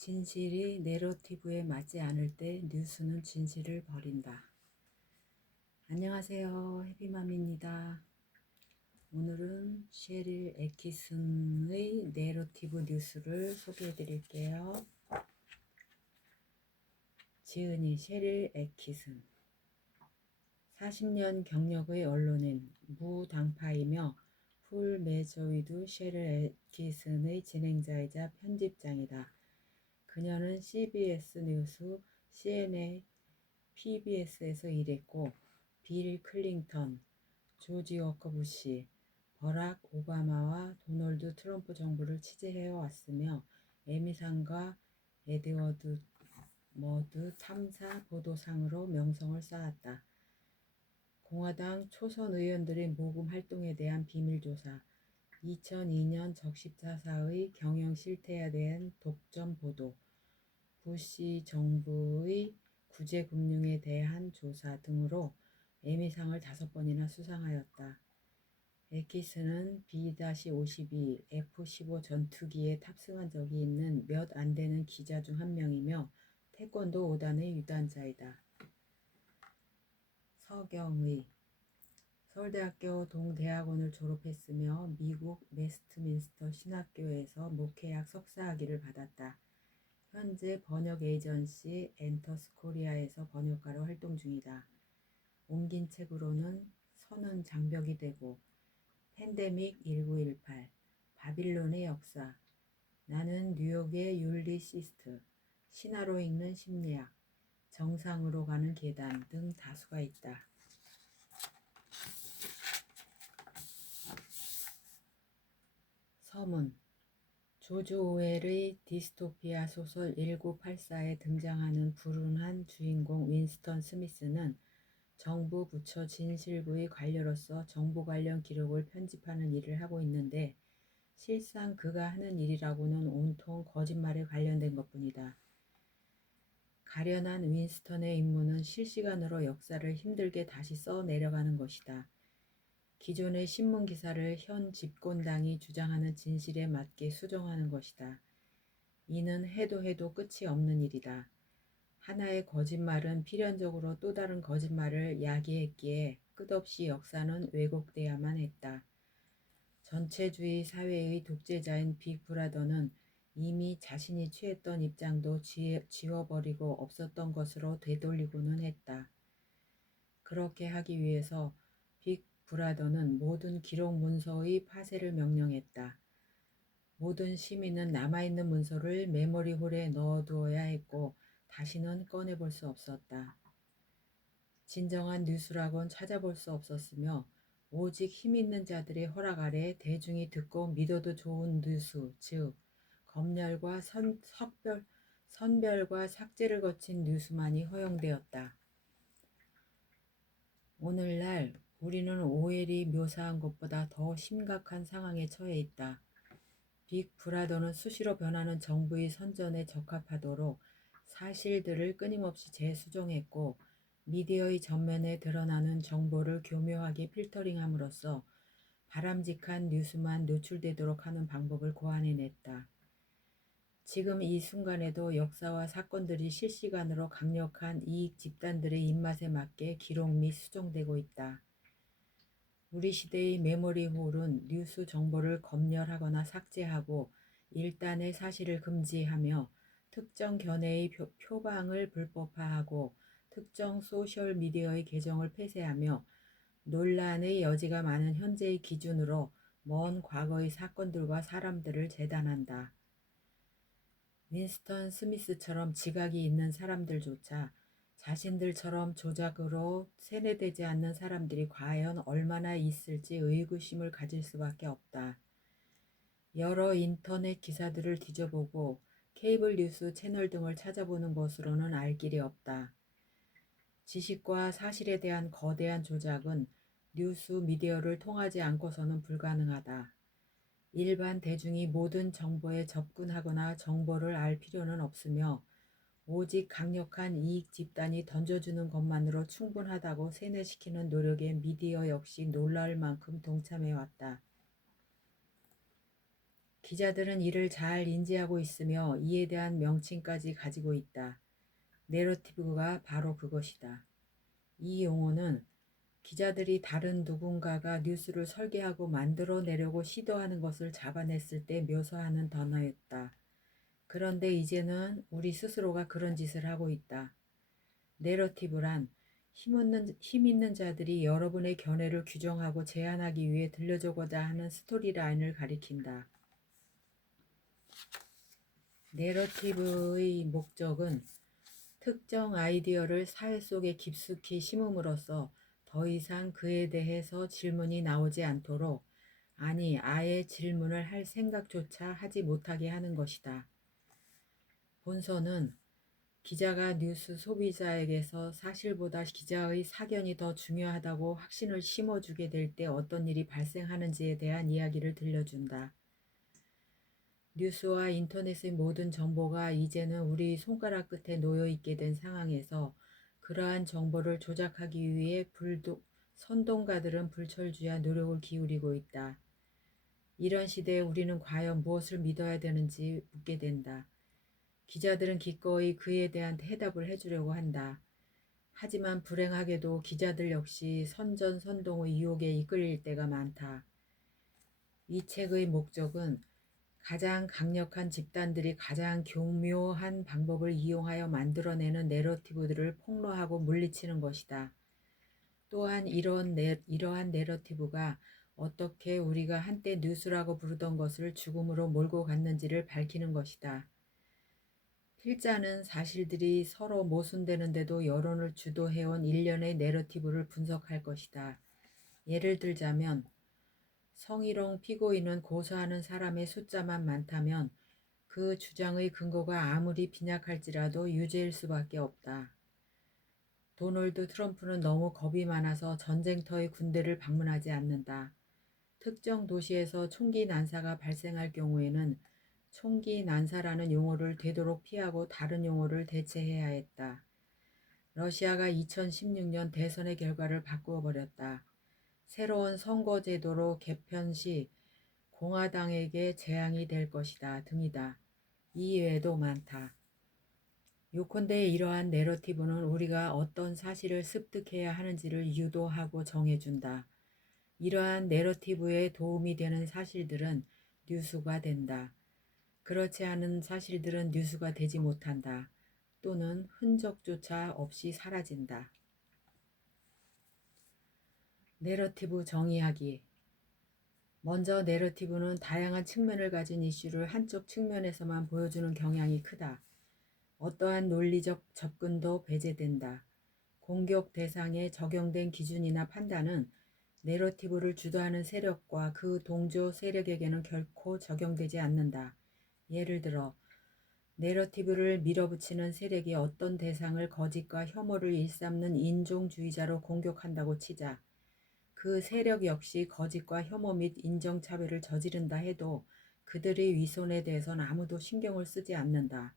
진실이 내러티브에 맞지 않을 때 뉴스는 진실을 버린다. 안녕하세요. 해피맘입니다. 오늘은 셰릴 애키슨의 내러티브 뉴스를 소개해 드릴게요. 지은이 셰릴 애키슨 40년 경력의 언론인 무당파이며 풀 메저위드 셰릴 애키슨의 진행자이자 편집장이다. 그녀는 CBS 뉴스, CNN, PBS에서 일했고 빌 클린턴, 조지 워커 부시, 버락 오바마와 도널드 트럼프 정부를 취재해 왔으며 에미상과 에드워드 머드 탐사 보도상으로 명성을 쌓았다. 공화당 초선 의원들의 모금 활동에 대한 비밀조사, 2002년 적십자사의 경영 실태에 대한 독점 보도, 부시 정부의 구제금융에 대한 조사 등으로 에미상을 5번이나 수상하였다. 애키슨은 B-52 F-15 전투기에 탑승한 적이 있는 몇 안 되는 기자 중 한 명이며 태권도 5단의 유단자이다. 서경의 서울대학교 동대학원을 졸업했으며 미국 웨스트민스터 신학교에서 목회학 석사학위를 받았다. 현재 번역 에이전시 엔터스 코리아에서 번역가로 활동 중이다. 옮긴 책으로는 선은 장벽이 되고, 팬데믹 1918, 바빌론의 역사, 나는 뉴욕의 율리시스트, 신화로 읽는 심리학, 정상으로 가는 계단 등 다수가 있다. 서문 조지 오웰의 디스토피아 소설 1984에 등장하는 불운한 주인공 윈스턴 스미스는 정부 부처 진실부의 관료로서 정보 관련 기록을 편집하는 일을 하고 있는데 실상 그가 하는 일이라고는 온통 거짓말에 관련된 것뿐이다. 가련한 윈스턴의 임무는 실시간으로 역사를 힘들게 다시 써내려가는 것이다. 기존의 신문 기사를 현 집권당이 주장하는 진실에 맞게 수정하는 것이다. 이는 해도 끝이 없는 일이다. 하나의 거짓말은 필연적으로 또 다른 거짓말을 야기했기에 끝없이 역사는 왜곡돼야만 했다. 전체주의 사회의 독재자인 빅브라더는 이미 자신이 취했던 입장도 지워버리고 없었던 것으로 되돌리고는 했다. 그렇게 하기 위해서 빅브라더는 모든 기록 문서의 파쇄를 명령했다. 모든 시민은 남아있는 문서를 메모리홀에 넣어두어야 했고 다시는 꺼내볼 수 없었다. 진정한 뉴스라곤 찾아볼 수 없었으며 오직 힘있는 자들의 허락 아래 대중이 듣고 믿어도 좋은 뉴스, 즉 검열과 선별과 삭제를 거친 뉴스만이 허용되었다. 오늘날 우리는 오웰이 묘사한 것보다 더 심각한 상황에 처해 있다. 빅브라더는 수시로 변하는 정부의 선전에 적합하도록 사실들을 끊임없이 재수정했고 미디어의 전면에 드러나는 정보를 교묘하게 필터링함으로써 바람직한 뉴스만 노출되도록 하는 방법을 고안해냈다. 지금 이 순간에도 역사와 사건들이 실시간으로 강력한 이익 집단들의 입맛에 맞게 기록 및 수정되고 있다. 우리 시대의 메모리홀은 뉴스 정보를 검열하거나 삭제하고 일단의 사실을 금지하며 특정 견해의 표방을 불법화하고 특정 소셜미디어의 계정을 폐쇄하며 논란의 여지가 많은 현재의 기준으로 먼 과거의 사건들과 사람들을 재단한다. 윈스턴 스미스처럼 지각이 있는 사람들조차 자신들처럼 조작으로 세뇌되지 않는 사람들이 과연 얼마나 있을지 의구심을 가질 수밖에 없다. 여러 인터넷 기사들을 뒤져보고 케이블 뉴스 채널 등을 찾아보는 것으로는 알 길이 없다. 지식과 사실에 대한 거대한 조작은 뉴스 미디어를 통하지 않고서는 불가능하다. 일반 대중이 모든 정보에 접근하거나 정보를 알 필요는 없으며 오직 강력한 이익 집단이 던져주는 것만으로 충분하다고 세뇌시키는 노력에 미디어 역시 놀라울 만큼 동참해왔다. 기자들은 이를 잘 인지하고 있으며 이에 대한 명칭까지 가지고 있다. 내러티브가 바로 그것이다. 이 용어는 기자들이 다른 누군가가 뉴스를 설계하고 만들어내려고 시도하는 것을 잡아냈을 때 묘사하는 단어였다. 그런데 이제는 우리 스스로가 그런 짓을 하고 있다. 내러티브란 힘 있는 자들이 여러분의 견해를 규정하고 제한하기 위해 들려주고자 하는 스토리라인을 가리킨다. 내러티브의 목적은 특정 아이디어를 사회 속에 깊숙이 심음으로써 더 이상 그에 대해서 질문이 나오지 않도록, 아니 아예 질문을 할 생각조차 하지 못하게 하는 것이다. 본서는 기자가 뉴스 소비자에게서 사실보다 기자의 사견이 더 중요하다고 확신을 심어주게 될 때 어떤 일이 발생하는지에 대한 이야기를 들려준다. 뉴스와 인터넷의 모든 정보가 이제는 우리 손가락 끝에 놓여 있게 된 상황에서 그러한 정보를 조작하기 위해 선동가들은 불철주야 노력을 기울이고 있다. 이런 시대에 우리는 과연 무엇을 믿어야 되는지 묻게 된다. 기자들은 기꺼이 그에 대한 해답을 해주려고 한다. 하지만 불행하게도 기자들 역시 선전선동의 유혹에 이끌릴 때가 많다. 이 책의 목적은 가장 강력한 집단들이 가장 교묘한 방법을 이용하여 만들어내는 내러티브들을 폭로하고 물리치는 것이다. 또한 이러한 내러티브가 어떻게 우리가 한때 뉴스라고 부르던 것을 죽음으로 몰고 갔는지를 밝히는 것이다. 필자는 사실들이 서로 모순되는데도 여론을 주도해온 일련의 내러티브를 분석할 것이다. 예를 들자면 성희롱 피고인은 고소하는 사람의 숫자만 많다면 그 주장의 근거가 아무리 빈약할지라도 유죄일 수밖에 없다. 도널드 트럼프는 너무 겁이 많아서 전쟁터의 군대를 방문하지 않는다. 특정 도시에서 총기 난사가 발생할 경우에는 총기 난사라는 용어를 되도록 피하고 다른 용어를 대체해야 했다. 러시아가 2016년 대선의 결과를 바꾸어 버렸다. 새로운 선거제도로 개편 시 공화당에게 재앙이 될 것이다 등이다. 이 외에도 많다. 요컨대 이러한 내러티브는 우리가 어떤 사실을 습득해야 하는지를 유도하고 정해준다. 이러한 내러티브에 도움이 되는 사실들은 뉴스가 된다. 그렇지 않은 사실들은 뉴스가 되지 못한다. 또는 흔적조차 없이 사라진다. 내러티브 정의하기. 먼저 내러티브는 다양한 측면을 가진 이슈를 한쪽 측면에서만 보여주는 경향이 크다. 어떠한 논리적 접근도 배제된다. 공격 대상에 적용된 기준이나 판단은 내러티브를 주도하는 세력과 그 동조 세력에게는 결코 적용되지 않는다. 예를 들어 내러티브를 밀어붙이는 세력이 어떤 대상을 거짓과 혐오를 일삼는 인종주의자로 공격한다고 치자. 그 세력 역시 거짓과 혐오 및 인종차별을 저지른다 해도 그들의 위선에 대해서는 아무도 신경을 쓰지 않는다.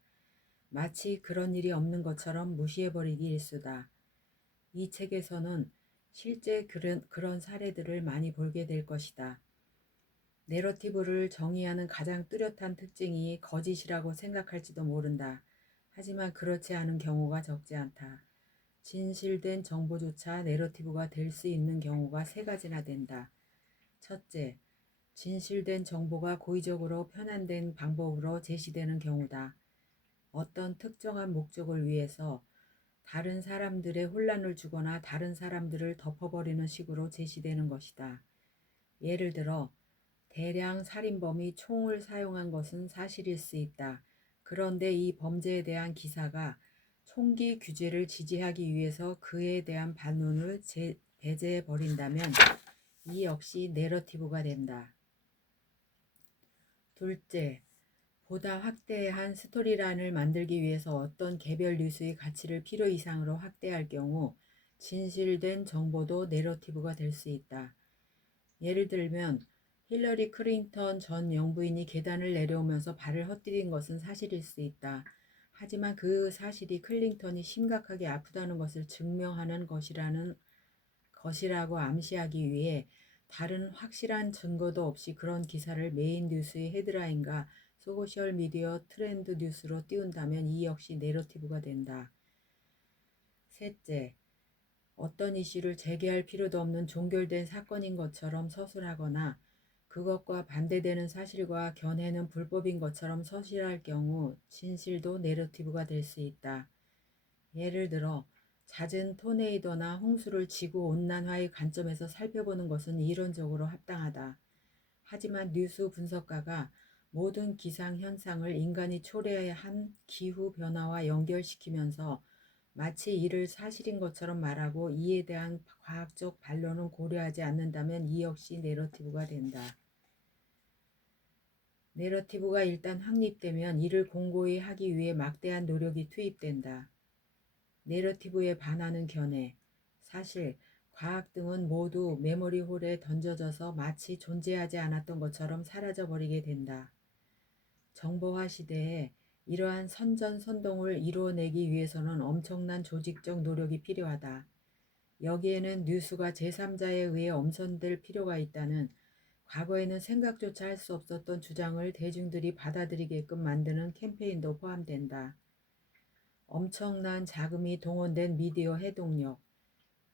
마치 그런 일이 없는 것처럼 무시해버리기 일쑤다. 이 책에서는 실제 그런 사례들을 많이 보게 될 것이다. 내러티브를 정의하는 가장 뚜렷한 특징이 거짓이라고 생각할지도 모른다. 하지만 그렇지 않은 경우가 적지 않다. 진실된 정보조차 내러티브가 될 수 있는 경우가 세 가지나 된다. 첫째, 진실된 정보가 고의적으로 편향된 방법으로 제시되는 경우다. 어떤 특정한 목적을 위해서 다른 사람들의 혼란을 주거나 다른 사람들을 덮어버리는 식으로 제시되는 것이다. 예를 들어 대량 살인범이 총을 사용한 것은 사실일 수 있다. 그런데 이 범죄에 대한 기사가 총기 규제를 지지하기 위해서 그에 대한 반론을 배제해버린다면 이 역시 내러티브가 된다. 둘째, 보다 확대한 스토리라인을 만들기 위해서 어떤 개별 뉴스의 가치를 필요 이상으로 확대할 경우 진실된 정보도 내러티브가 될 수 있다. 예를 들면 힐러리 클린턴 전 영부인이 계단을 내려오면서 발을 헛디딘 것은 사실일 수 있다. 하지만 그 사실이 클린턴이 심각하게 아프다는 것을 증명하는 것이라고 암시하기 위해 다른 확실한 증거도 없이 그런 기사를 메인 뉴스의 헤드라인과 소셜미디어 트렌드 뉴스로 띄운다면 이 역시 내러티브가 된다. 셋째, 어떤 이슈를 재개할 필요도 없는 종결된 사건인 것처럼 서술하거나 그것과 반대되는 사실과 견해는 불법인 것처럼 서술할 경우 진실도 내러티브가 될 수 있다. 예를 들어 잦은 토네이도나 홍수를 지구온난화의 관점에서 살펴보는 것은 이론적으로 합당하다. 하지만 뉴스 분석가가 모든 기상현상을 인간이 초래한 기후변화와 연결시키면서 마치 이를 사실인 것처럼 말하고 이에 대한 과학적 반론은 고려하지 않는다면 이 역시 내러티브가 된다. 내러티브가 일단 확립되면 이를 공고히 하기 위해 막대한 노력이 투입된다. 내러티브에 반하는 견해, 사실, 과학 등은 모두 메모리홀에 던져져서 마치 존재하지 않았던 것처럼 사라져버리게 된다. 정보화 시대에 이러한 선전선동을 이루어내기 위해서는 엄청난 조직적 노력이 필요하다. 여기에는 뉴스가 제3자에 의해 엄선될 필요가 있다는 과거에는 생각조차 할 수 없었던 주장을 대중들이 받아들이게끔 만드는 캠페인도 포함된다. 엄청난 자금이 동원된 미디어 해독력,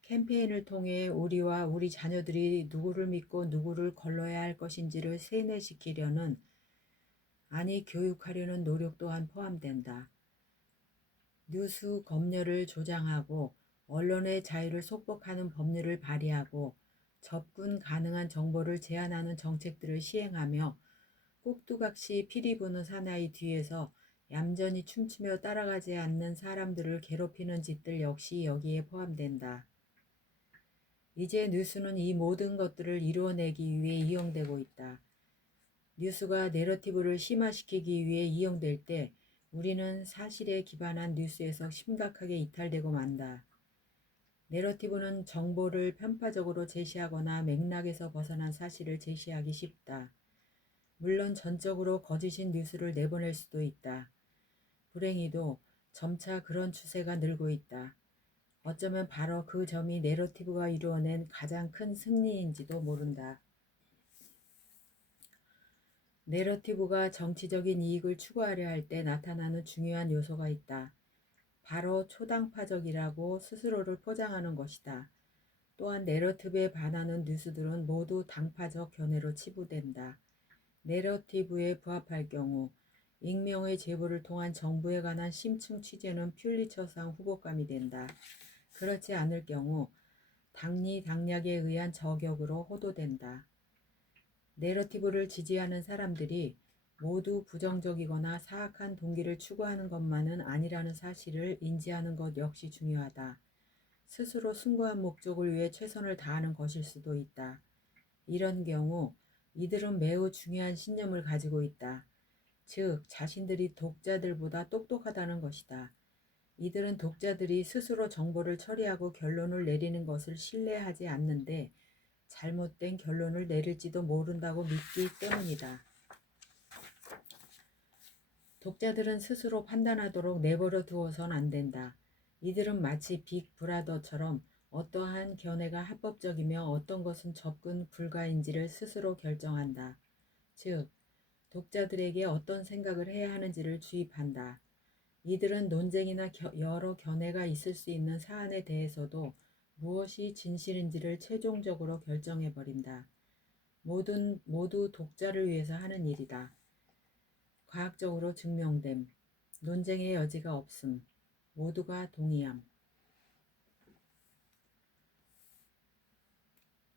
캠페인을 통해 우리와 우리 자녀들이 누구를 믿고 누구를 걸러야 할 것인지를 세뇌시키려는, 아니 교육하려는 노력 또한 포함된다. 뉴스 검열을 조장하고 언론의 자유를 속복하는 법률을 발의하고 접근 가능한 정보를 제한하는 정책들을 시행하며 꼭두각시 피리 부는 사나이 뒤에서 얌전히 춤추며 따라가지 않는 사람들을 괴롭히는 짓들 역시 여기에 포함된다. 이제 뉴스는 이 모든 것들을 이루어내기 위해 이용되고 있다. 뉴스가 내러티브를 심화시키기 위해 이용될 때 우리는 사실에 기반한 뉴스에서 심각하게 이탈되고 만다. 내러티브는 정보를 편파적으로 제시하거나 맥락에서 벗어난 사실을 제시하기 쉽다. 물론 전적으로 거짓인 뉴스를 내보낼 수도 있다. 불행히도 점차 그런 추세가 늘고 있다. 어쩌면 바로 그 점이 내러티브가 이루어낸 가장 큰 승리인지도 모른다. 내러티브가 정치적인 이익을 추구하려 할 때 나타나는 중요한 요소가 있다. 바로 초당파적이라고 스스로를 포장하는 것이다. 또한 내러티브에 반하는 뉴스들은 모두 당파적 견해로 치부된다. 내러티브에 부합할 경우 익명의 제보를 통한 정부에 관한 심층 취재는 퓰리처상 후보감이 된다. 그렇지 않을 경우 당리당략에 의한 저격으로 호도된다. 내러티브를 지지하는 사람들이 모두 부정적이거나 사악한 동기를 추구하는 것만은 아니라는 사실을 인지하는 것 역시 중요하다. 스스로 숭고한 목적을 위해 최선을 다하는 것일 수도 있다. 이런 경우 이들은 매우 중요한 신념을 가지고 있다. 즉, 자신들이 독자들보다 똑똑하다는 것이다. 이들은 독자들이 스스로 정보를 처리하고 결론을 내리는 것을 신뢰하지 않는데 잘못된 결론을 내릴지도 모른다고 믿기 때문이다. 독자들은 스스로 판단하도록 내버려 두어선 안 된다. 이들은 마치 빅브라더처럼 어떠한 견해가 합법적이며 어떤 것은 접근 불가인지를 스스로 결정한다. 즉, 독자들에게 어떤 생각을 해야 하는지를 주입한다. 이들은 논쟁이나 여러 견해가 있을 수 있는 사안에 대해서도 무엇이 진실인지를 최종적으로 결정해버린다. 모두 독자를 위해서 하는 일이다. 과학적으로 증명됨, 논쟁의 여지가 없음, 모두가 동의함.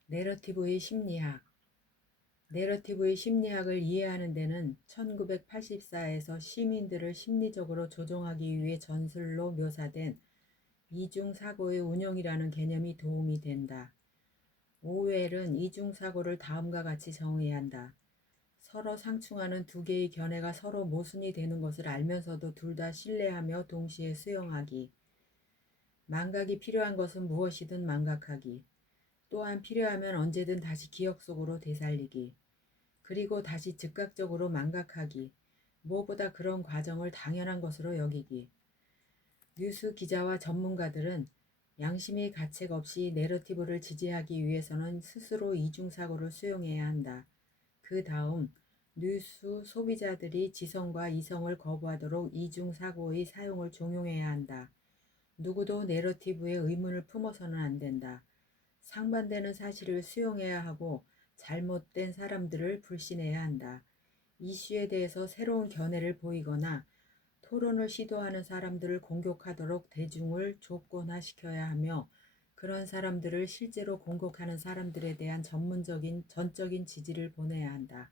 내러티브의 심리학. 내러티브의 심리학을 이해하는 데는 1984에서 시민들을 심리적으로 조종하기 위해 전술로 묘사된 이중사고의 운용이라는 개념이 도움이 된다. 오웰은 이중사고를 다음과 같이 정의해야 한다. 서로 상충하는 두 개의 견해가 서로 모순이 되는 것을 알면서도 둘 다 신뢰하며 동시에 수용하기. 망각이 필요한 것은 무엇이든 망각하기. 또한 필요하면 언제든 다시 기억 속으로 되살리기. 그리고 다시 즉각적으로 망각하기. 무엇보다 그런 과정을 당연한 것으로 여기기. 뉴스 기자와 전문가들은 양심의 가책 없이 내러티브를 지지하기 위해서는 스스로 이중사고를 수용해야 한다. 그 다음 뉴스 소비자들이 지성과 이성을 거부하도록 이중사고의 사용을 종용해야 한다. 누구도 내러티브에 의문을 품어서는 안 된다. 상반되는 사실을 수용해야 하고 잘못된 사람들을 불신해야 한다. 이슈에 대해서 새로운 견해를 보이거나 토론을 시도하는 사람들을 공격하도록 대중을 조건화시켜야 하며 그런 사람들을 실제로 공격하는 사람들에 대한 전적인 지지를 보내야 한다.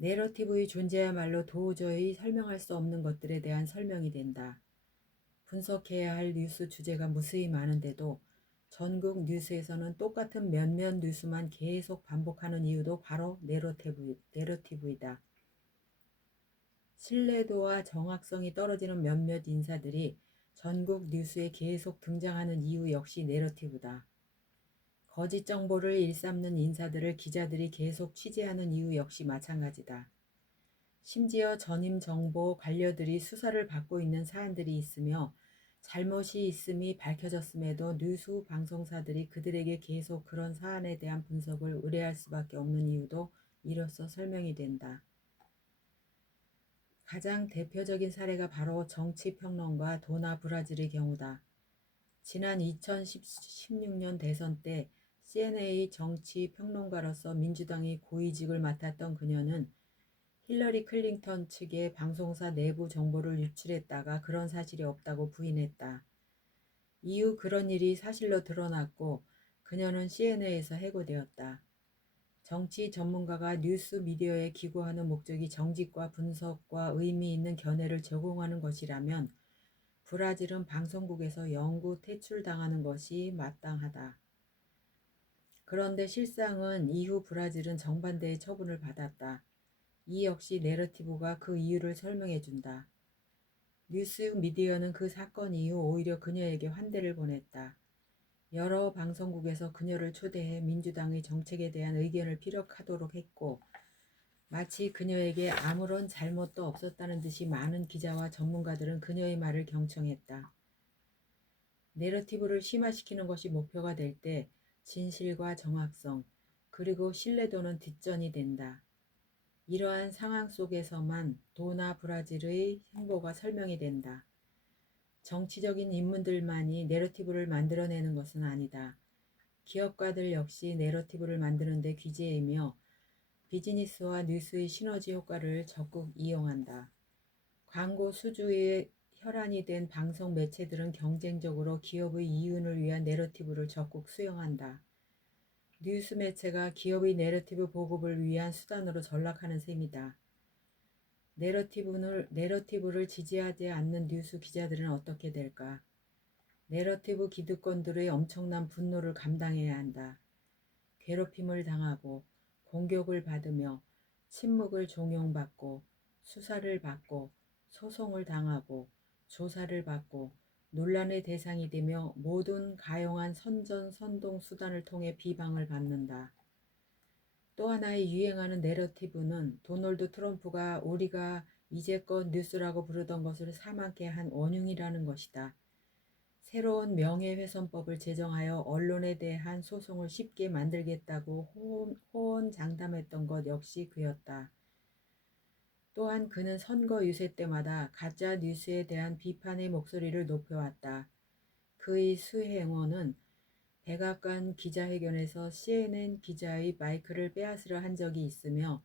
내러티브의 존재야말로 도저히 설명할 수 없는 것들에 대한 설명이 된다. 분석해야 할 뉴스 주제가 무수히 많은데도 전국 뉴스에서는 똑같은 몇몇 뉴스만 계속 반복하는 이유도 바로 내러티브이다. 신뢰도와 정확성이 떨어지는 몇몇 인사들이 전국 뉴스에 계속 등장하는 이유 역시 내러티브다. 거짓 정보를 일삼는 인사들을 기자들이 계속 취재하는 이유 역시 마찬가지다. 심지어 전임 정보 관료들이 수사를 받고 있는 사안들이 있으며 잘못이 있음이 밝혀졌음에도 뉴스 방송사들이 그들에게 계속 그런 사안에 대한 분석을 의뢰할 수밖에 없는 이유도 이로써 설명이 된다. 가장 대표적인 사례가 바로 정치평론가 도나 브라질의 경우다. 지난 2016년 대선 때 CNA 정치평론가로서 민주당의 고위직을 맡았던 그녀는 힐러리 클린턴 측의 방송사 내부 정보를 유출했다가 그런 사실이 없다고 부인했다. 이후 그런 일이 사실로 드러났고 그녀는 CNA에서 해고되었다. 정치 전문가가 뉴스 미디어에 기고하는 목적이 정직과 분석과 의미 있는 견해를 제공하는 것이라면 브라질은 방송국에서 영구 퇴출당하는 것이 마땅하다. 그런데 실상은 이후 브라질은 정반대의 처분을 받았다. 이 역시 내러티브가 그 이유를 설명해준다. 뉴스 미디어는 그 사건 이후 오히려 그녀에게 환대를 보냈다. 여러 방송국에서 그녀를 초대해 민주당의 정책에 대한 의견을 피력하도록 했고 마치 그녀에게 아무런 잘못도 없었다는 듯이 많은 기자와 전문가들은 그녀의 말을 경청했다. 내러티브를 심화시키는 것이 목표가 될 때 진실과 정확성 그리고 신뢰도는 뒷전이 된다. 이러한 상황 속에서만 도나 브라질의 행보가 설명이 된다. 정치적인 인물들만이 내러티브를 만들어내는 것은 아니다. 기업가들 역시 내러티브를 만드는 데 귀재이며 비즈니스와 뉴스의 시너지 효과를 적극 이용한다. 광고 수주의 혈안이 된 방송 매체들은 경쟁적으로 기업의 이윤을 위한 내러티브를 적극 수용한다. 뉴스 매체가 기업의 내러티브 보급을 위한 수단으로 전락하는 셈이다. 내러티브를 지지하지 않는 뉴스 기자들은 어떻게 될까? 내러티브 기득권들의 엄청난 분노를 감당해야 한다. 괴롭힘을 당하고 공격을 받으며 침묵을 종용받고 수사를 받고 소송을 당하고 조사를 받고 논란의 대상이 되며 모든 가용한 선전선동 수단을 통해 비방을 받는다. 또 하나의 유행하는 내러티브는 도널드 트럼프가 우리가 이제껏 뉴스라고 부르던 것을 사망케 한 원흉이라는 것이다. 새로운 명예훼손법을 제정하여 언론에 대한 소송을 쉽게 만들겠다고 호언장담했던 것 역시 그였다. 또한 그는 선거 유세 때마다 가짜 뉴스에 대한 비판의 목소리를 높여왔다. 그의 수행어는 백악관 기자회견에서 CNN 기자의 마이크를 빼앗으려 한 적이 있으며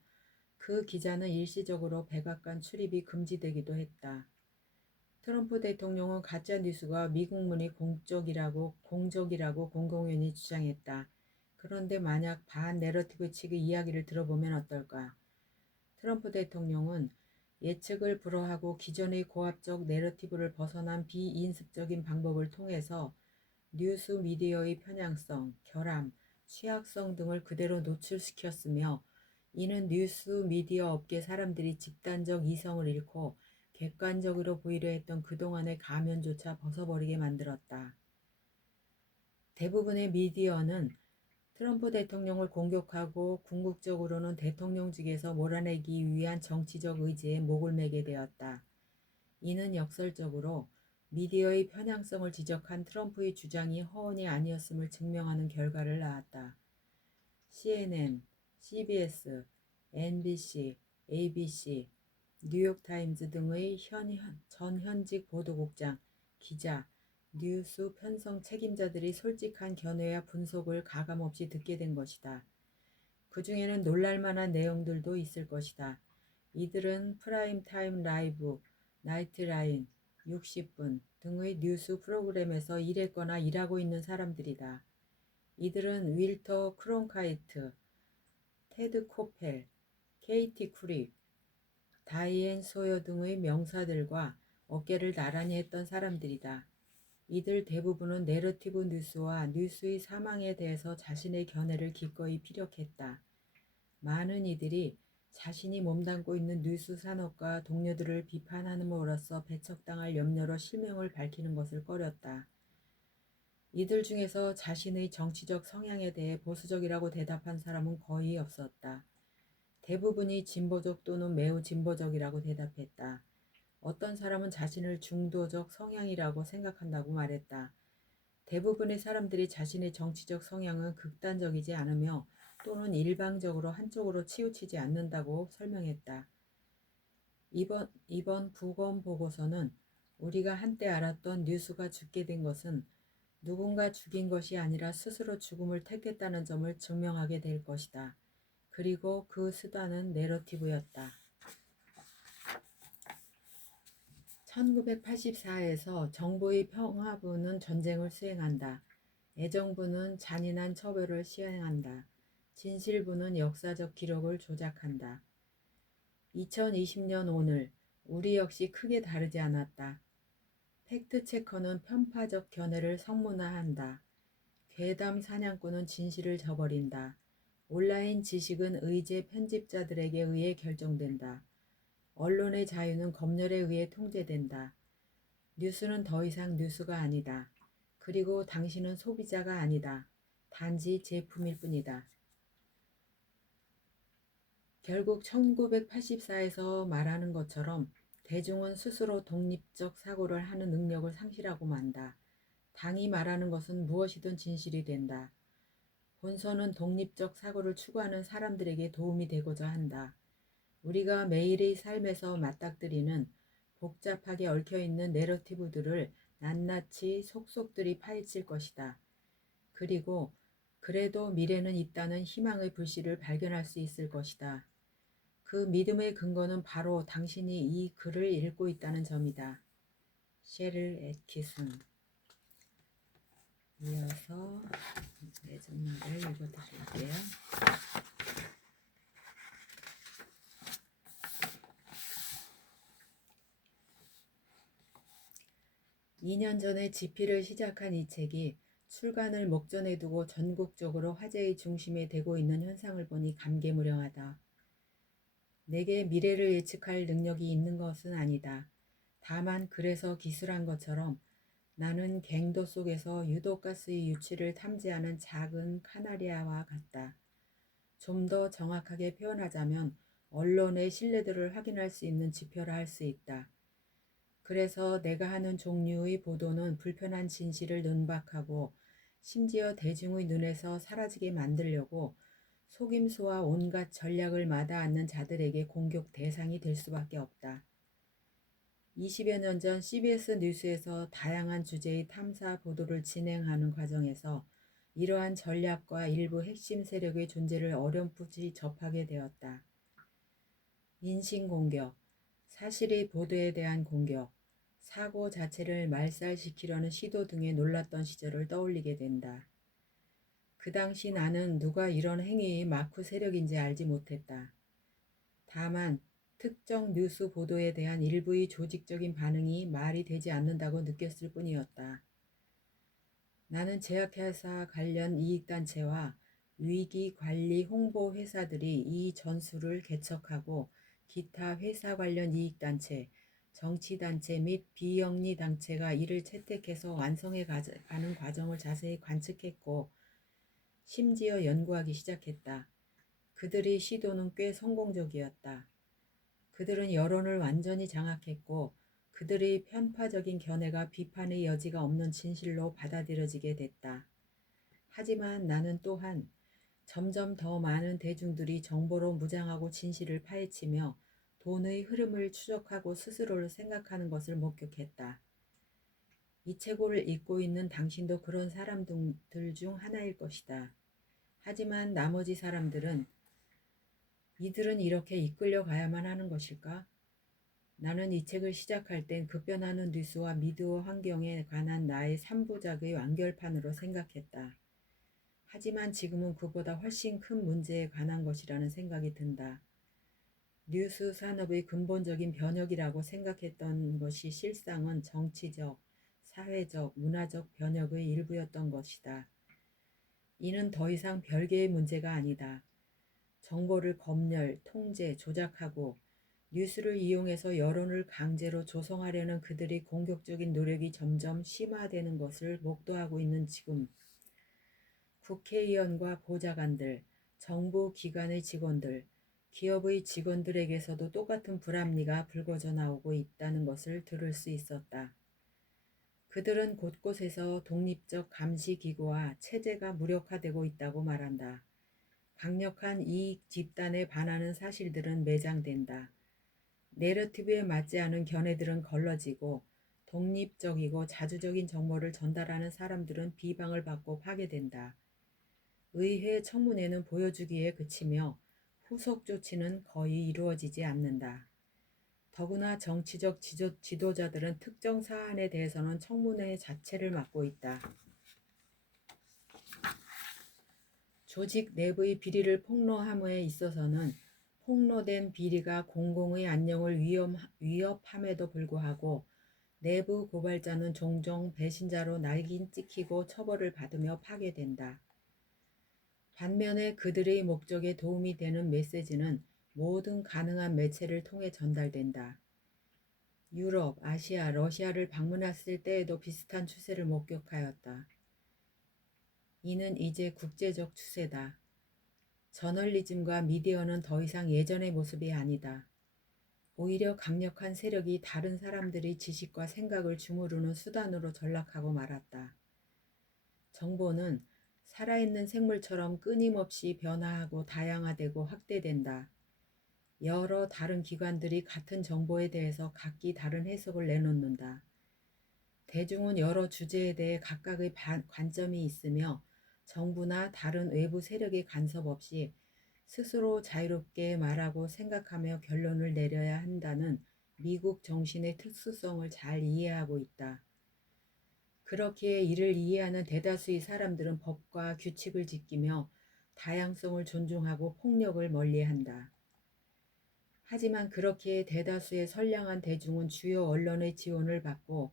그 기자는 일시적으로 백악관 출입이 금지되기도 했다. 트럼프 대통령은 가짜 뉴스가 미국문이 공적이라고 공공연히 주장했다. 그런데 만약 반 내러티브 측의 이야기를 들어보면 어떨까? 트럼프 대통령은 예측을 불허하고 기존의 고압적 내러티브를 벗어난 비인습적인 방법을 통해서 뉴스 미디어의 편향성, 결함, 취약성 등을 그대로 노출시켰으며 이는 뉴스 미디어 업계 사람들이 집단적 이성을 잃고 객관적으로 보이려 했던 그동안의 가면조차 벗어버리게 만들었다. 대부분의 미디어는 트럼프 대통령을 공격하고 궁극적으로는 대통령직에서 몰아내기 위한 정치적 의지에 목을 매게 되었다. 이는 역설적으로 미디어의 편향성을 지적한 트럼프의 주장이 허언이 아니었음을 증명하는 결과를 낳았다. CNN, CBS, NBC, ABC, 뉴욕타임즈 등의 전현직 보도국장, 기자, 뉴스 편성 책임자들이 솔직한 견해와 분석을 가감없이 듣게 된 것이다. 그 중에는 놀랄만한 내용들도 있을 것이다. 이들은 프라임타임 라이브, 나이트라인, 60분 등의 뉴스 프로그램에서 일했거나 일하고 있는 사람들이다. 이들은 윌터 크론카이트, 테드 코펠, 케이티 쿠릭, 다이앤 소여 등의 명사들과 어깨를 나란히 했던 사람들이다. 이들 대부분은 내러티브 뉴스와 뉴스의 사망에 대해서 자신의 견해를 기꺼이 피력했다. 많은 이들이 자신이 몸담고 있는 뉴스 산업과 동료들을 비판함으로써 배척당할 염려로 실명을 밝히는 것을 꺼렸다. 이들 중에서 자신의 정치적 성향에 대해 보수적이라고 대답한 사람은 거의 없었다. 대부분이 진보적 또는 매우 진보적이라고 대답했다. 어떤 사람은 자신을 중도적 성향이라고 생각한다고 말했다. 대부분의 사람들이 자신의 정치적 성향은 극단적이지 않으며 또는 일방적으로 한쪽으로 치우치지 않는다고 설명했다. 이번 부검 보고서는 우리가 한때 알았던 뉴스가 죽게 된 것은 누군가 죽인 것이 아니라 스스로 죽음을 택했다는 점을 증명하게 될 것이다. 그리고 그 수단은 내러티브였다. 1984에서 정부의 평화부는 전쟁을 수행한다. 애정부는 잔인한 처벌을 시행한다. 진실부는 역사적 기록을 조작한다. 2020년 오늘 우리 역시 크게 다르지 않았다. 팩트체커는 편파적 견해를 성문화한다. 괴담 사냥꾼은 진실을 저버린다. 온라인 지식은 의제 편집자들에게 의해 결정된다. 언론의 자유는 검열에 의해 통제된다. 뉴스는 더 이상 뉴스가 아니다. 그리고 당신은 소비자가 아니다. 단지 제품일 뿐이다. 결국 1984에서 말하는 것처럼 대중은 스스로 독립적 사고를 하는 능력을 상실하고 만다. 당이 말하는 것은 무엇이든 진실이 된다. 본서는 독립적 사고를 추구하는 사람들에게 도움이 되고자 한다. 우리가 매일의 삶에서 맞닥뜨리는 복잡하게 얽혀있는 내러티브들을 낱낱이 속속들이 파헤칠 것이다. 그리고 그래도 미래는 있다는 희망의 불씨를 발견할 수 있을 것이다. 그 믿음의 근거는 바로 당신이 이 글을 읽고 있다는 점이다. 셰릴 애키슨. 이어서 내전말을 읽어드릴게요. 2년 전에 집필을 시작한 이 책이 출간을 목전에 두고 전국적으로 화제의 중심에 되고 있는 현상을 보니 감개무량하다. 내게 미래를 예측할 능력이 있는 것은 아니다. 다만 그래서 기술한 것처럼 나는 갱도 속에서 유독가스의 유치를 탐지하는 작은 카나리아와 같다. 좀 더 정확하게 표현하자면 언론의 신뢰도를 확인할 수 있는 지표라 할 수 있다. 그래서 내가 하는 종류의 보도는 불편한 진실을 눈박하고 심지어 대중의 눈에서 사라지게 만들려고 속임수와 온갖 전략을 마다않는 자들에게 공격 대상이 될 수밖에 없다. 20여 년 전 CBS 뉴스에서 다양한 주제의 탐사 보도를 진행하는 과정에서 이러한 전략과 일부 핵심 세력의 존재를 어렴풋이 접하게 되었다. 인신공격, 사실의 보도에 대한 공격, 사고 자체를 말살시키려는 시도 등에 놀랐던 시절을 떠올리게 된다. 그 당시 나는 누가 이런 행위의 마쿠 세력인지 알지 못했다. 다만 특정 뉴스 보도에 대한 일부의 조직적인 반응이 말이 되지 않는다고 느꼈을 뿐이었다. 나는 제약회사 관련 이익단체와 위기관리 홍보 회사들이 이 전술을 개척하고 기타 회사 관련 이익단체, 정치단체 및 비영리단체가 이를 채택해서 완성해 가는 과정을 자세히 관측했고 심지어 연구하기 시작했다. 그들의 시도는 꽤 성공적이었다. 그들은 여론을 완전히 장악했고 그들의 편파적인 견해가 비판의 여지가 없는 진실로 받아들여지게 됐다. 하지만 나는 또한 점점 더 많은 대중들이 정보로 무장하고 진실을 파헤치며 돈의 흐름을 추적하고 스스로를 생각하는 것을 목격했다. 이 책을 읽고 있는 당신도 그런 사람들 중 하나일 것이다. 하지만 나머지 사람들은 이들은 이렇게 이끌려 가야만 하는 것일까? 나는 이 책을 시작할 땐 급변하는 뉴스와 미디어 환경에 관한 나의 3부작의 완결판으로 생각했다. 하지만 지금은 그보다 훨씬 큰 문제에 관한 것이라는 생각이 든다. 뉴스 산업의 근본적인 변혁이라고 생각했던 것이 실상은 정치적, 사회적, 문화적 변혁의 일부였던 것이다. 이는 더 이상 별개의 문제가 아니다. 정보를 검열, 통제, 조작하고 뉴스를 이용해서 여론을 강제로 조성하려는 그들의 공격적인 노력이 점점 심화되는 것을 목도하고 있는 지금 국회의원과 보좌관들, 정부 기관의 직원들, 기업의 직원들에게서도 똑같은 불합리가 불거져 나오고 있다는 것을 들을 수 있었다. 그들은 곳곳에서 독립적 감시기구와 체제가 무력화되고 있다고 말한다. 강력한 이익 집단에 반하는 사실들은 매장된다. 내러티브에 맞지 않은 견해들은 걸러지고 독립적이고 자주적인 정보를 전달하는 사람들은 비방을 받고 파괴된다. 의회 청문회는 보여주기에 그치며 후속 조치는 거의 이루어지지 않는다. 더구나 정치적 지도자들은 특정 사안에 대해서는 청문회 자체를 맡고 있다. 조직 내부의 비리를 폭로함에 있어서는 폭로된 비리가 공공의 안녕을 위협함에도 불구하고 내부 고발자는 종종 배신자로 낙인 찍히고 처벌을 받으며 파괴된다. 반면에 그들의 목적에 도움이 되는 메시지는 모든 가능한 매체를 통해 전달된다. 유럽, 아시아, 러시아를 방문했을 때에도 비슷한 추세를 목격하였다. 이는 이제 국제적 추세다. 저널리즘과 미디어는 더 이상 예전의 모습이 아니다. 오히려 강력한 세력이 다른 사람들의 지식과 생각을 주무르는 수단으로 전락하고 말았다. 정보는 살아있는 생물처럼 끊임없이 변화하고 다양화되고 확대된다. 여러 다른 기관들이 같은 정보에 대해서 각기 다른 해석을 내놓는다. 대중은 여러 주제에 대해 각각의 관점이 있으며 정부나 다른 외부 세력의 간섭 없이 스스로 자유롭게 말하고 생각하며 결론을 내려야 한다는 미국 정신의 특수성을 잘 이해하고 있다. 그렇기에 이를 이해하는 대다수의 사람들은 법과 규칙을 지키며 다양성을 존중하고 폭력을 멀리한다. 하지만 그렇기에 대다수의 선량한 대중은 주요 언론의 지원을 받고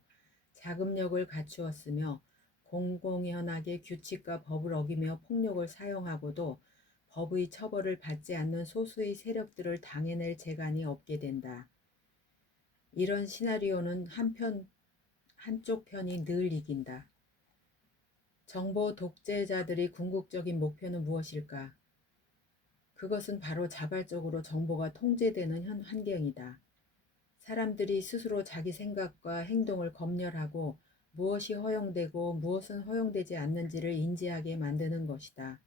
자금력을 갖추었으며 공공연하게 규칙과 법을 어기며 폭력을 사용하고도 법의 처벌을 받지 않는 소수의 세력들을 당해낼 재간이 없게 된다. 이런 시나리오는 한쪽 편이 늘 이긴다. 정보 독재자들의 궁극적인 목표는 무엇일까? 그것은 바로 자발적으로 정보가 통제되는 환경이다. 사람들이 스스로 자기 생각과 행동을 검열하고 무엇이 허용되고 무엇은 허용되지 않는지를 인지하게 만드는 것이다.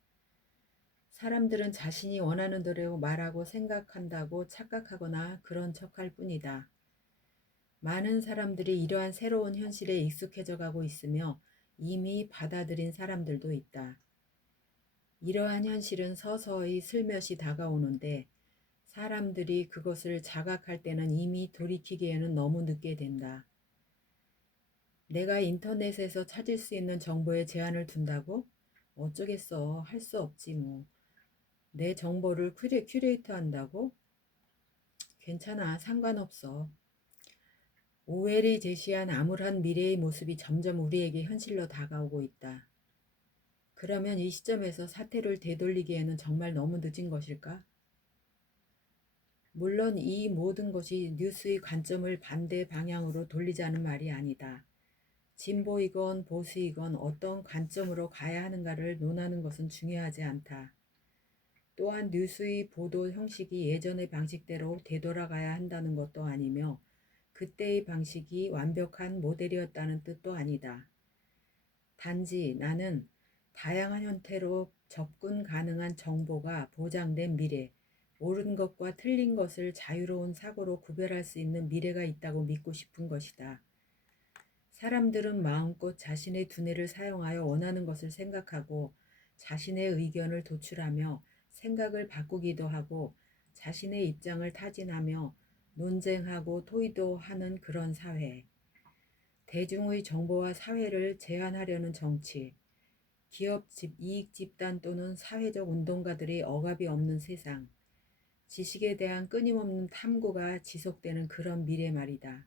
사람들은 자신이 원하는 대로 말하고 생각한다고 착각하거나 그런 척할 뿐이다. 많은 사람들이 이러한 새로운 현실에 익숙해져 가고 있으며 이미 받아들인 사람들도 있다. 이러한 현실은 서서히 슬며시 다가오는데 사람들이 그것을 자각할 때는 이미 돌이키기에는 너무 늦게 된다. 내가 인터넷에서 찾을 수 있는 정보에 제한을 둔다고? 어쩌겠어. 할 수 없지 뭐. 내 정보를 큐레이터 한다고? 괜찮아. 상관없어. 오웰이 제시한 암울한 미래의 모습이 점점 우리에게 현실로 다가오고 있다. 그러면 이 시점에서 사태를 되돌리기에는 정말 너무 늦은 것일까? 물론 이 모든 것이 뉴스의 관점을 반대 방향으로 돌리자는 말이 아니다. 진보이건 보수이건 어떤 관점으로 가야 하는가를 논하는 것은 중요하지 않다. 또한 뉴스의 보도 형식이 예전의 방식대로 되돌아가야 한다는 것도 아니며 그때의 방식이 완벽한 모델이었다는 뜻도 아니다. 단지 나는 다양한 형태로 접근 가능한 정보가 보장된 미래, 옳은 것과 틀린 것을 자유로운 사고로 구별할 수 있는 미래가 있다고 믿고 싶은 것이다. 사람들은 마음껏 자신의 두뇌를 사용하여 원하는 것을 생각하고 자신의 의견을 도출하며 생각을 바꾸기도 하고 자신의 입장을 타진하며 논쟁하고 토의도 하는 그런 사회. 대중의 정보와 사회를 제한하려는 정치, 기업 이익 집단 또는 사회적 운동가들의 억압이 없는 세상, 지식에 대한 끊임없는 탐구가 지속되는 그런 미래 말이다.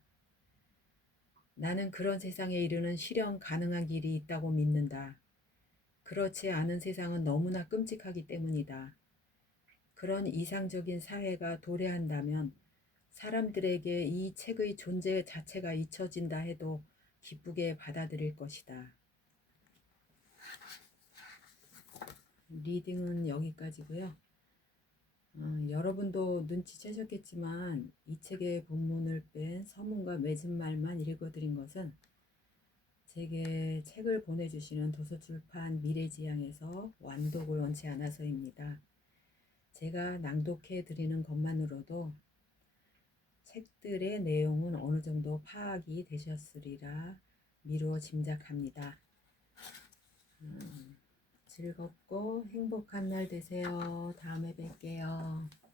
나는 그런 세상에 이르는 실현 가능한 길이 있다고 믿는다. 그렇지 않은 세상은 너무나 끔찍하기 때문이다. 그런 이상적인 사회가 도래한다면 사람들에게 이 책의 존재 자체가 잊혀진다 해도 기쁘게 받아들일 것이다. 리딩은 여기까지고요. 여러분도 눈치채셨겠지만 이 책의 본문을 뺀 서문과 맺은 말만 읽어드린 것은 제게 책을 보내주시는 도서출판 미래지향에서 완독을 원치 않아서입니다. 제가 낭독해 드리는 것만으로도 책들의 내용은 어느 정도 파악이 되셨으리라 미루어 짐작합니다. 즐겁고 행복한 날 되세요. 다음에 뵐게요.